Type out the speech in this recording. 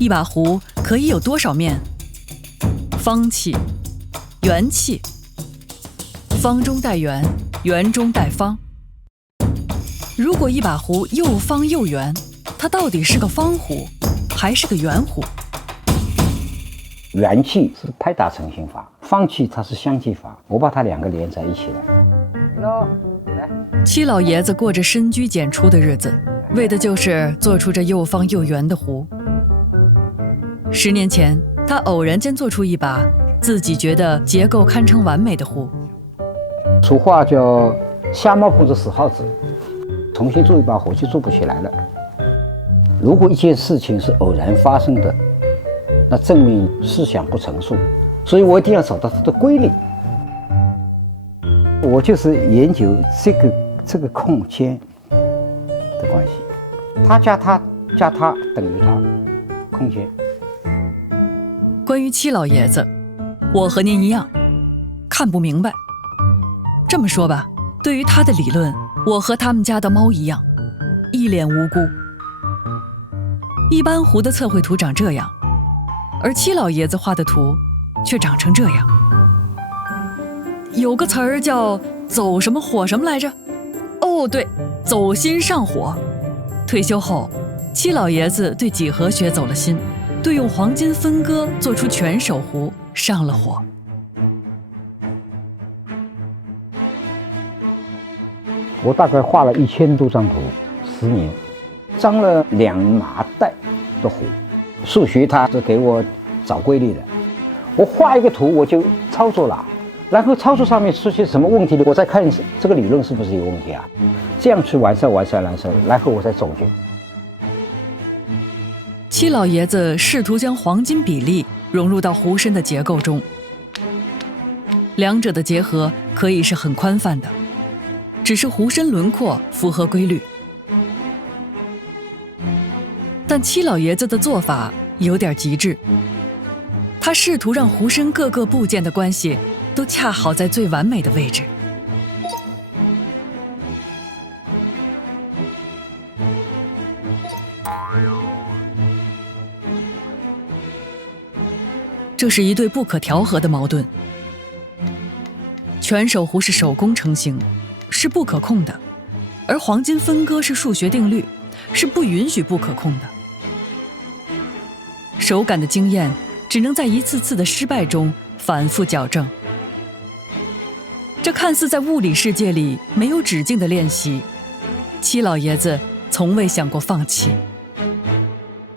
一把壶可以有多少面？方气、圆气，方中带圆，圆中带方。如果一把壶又方又圆，它到底是个方壶还是个圆壶？圆气是拍打成型法，方气它是相继法，我把它两个连在一起了。七老爷子过着深居简出的日子，为的就是做出这又方又圆的壶。10年前，他偶然间做出一把自己觉得结构堪称完美的壶。俗话叫瞎猫碰着死耗子，重新做一把壶就做不起来了。如果一件事情是偶然发生的，那证明思想不成熟，所以我一定要找到它的规律。我就是研究这个空间的关系，它加它加它等于它，空间。关于七老爷子，我和您一样，看不明白。这么说吧，对于他的理论，我和他们家的猫一样，一脸无辜。一般壶的测绘图长这样，而七老爷子画的图却长成这样。有个词儿叫走什么火什么来着？哦，对，走心上火。退休后，七老爷子对几何学走了心，对用黄金分割做出全手壶上了火。我大概画了1000多张图，10年，张了2麻袋的壶。数学它是给我找规律的，我画一个图我就操作了，然后操作上面出现什么问题，我再看这个理论是不是有问题啊？这样去完善，然后我再总结。七老爷子试图将黄金比例融入到壶身的结构中，两者的结合可以是很宽泛的，只是壶身轮廓符合规律。但七老爷子的做法有点极致，他试图让壶身各个部件的关系都恰好在最完美的位置。这是一对不可调和的矛盾。全手壶是手工成型，是不可控的，而黄金分割是数学定律，是不允许不可控的。手感的经验只能在一次次的失败中反复矫正。这看似在物理世界里没有止境的练习，七老爷子从未想过放弃。